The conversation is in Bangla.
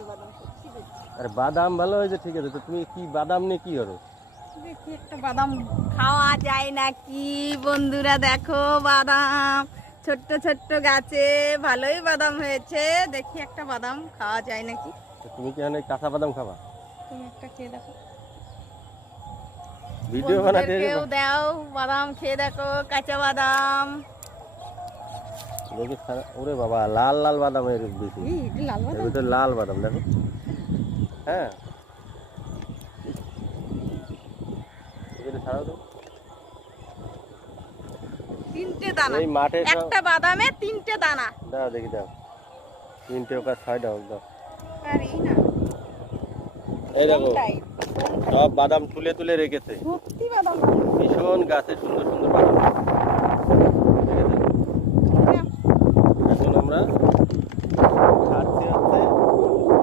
হয়েছে বাদাম, সত্যি দেখছি। আরে বাদাম ভালো হয়েছে ঠিক আছে, তো তুমি কি বাদাম নিয়ে কি করো? দেখি একটা বাদাম খাওয়া যায় নাকি বন্ধুরা, দেখো বাদাম ছোট্ট ছোট্ট গাছে ভালোই বাদাম হয়েছে, দেখি একটা বাদাম খাওয়া যায় নাকি। তো তুমি কি এখানে কাঁচা বাদাম খাবা? তুমি একটা খেয়ে দেখো, ভিডিও বানাতে কেউ দাও বাদাম খেয়ে দেখো, কাঁচা বাদাম। দেখি ওরে বাবা, লাল লাল বাদাম এর বেশি, এই, এটা লাল এর বাদাম। ভিতরে লাল বাদাম দেখো। হ্যাঁ, এগুলো ছাড়াও তো। তিনটে দানা, এই মাঠে একটা বাদামে তিনটে দানা। দাও দেখি, দাও তিনটে ওকার ছয় দাও দাও। আর এই না, এই দেখো কোনটাই? সব বাদাম তুলে তুলে রেখেছে, সত্যি বাদাম। ভীষণ গাছে সুন্দর সুন্দর বাদাম। ঠিক আছে, এখন আমরা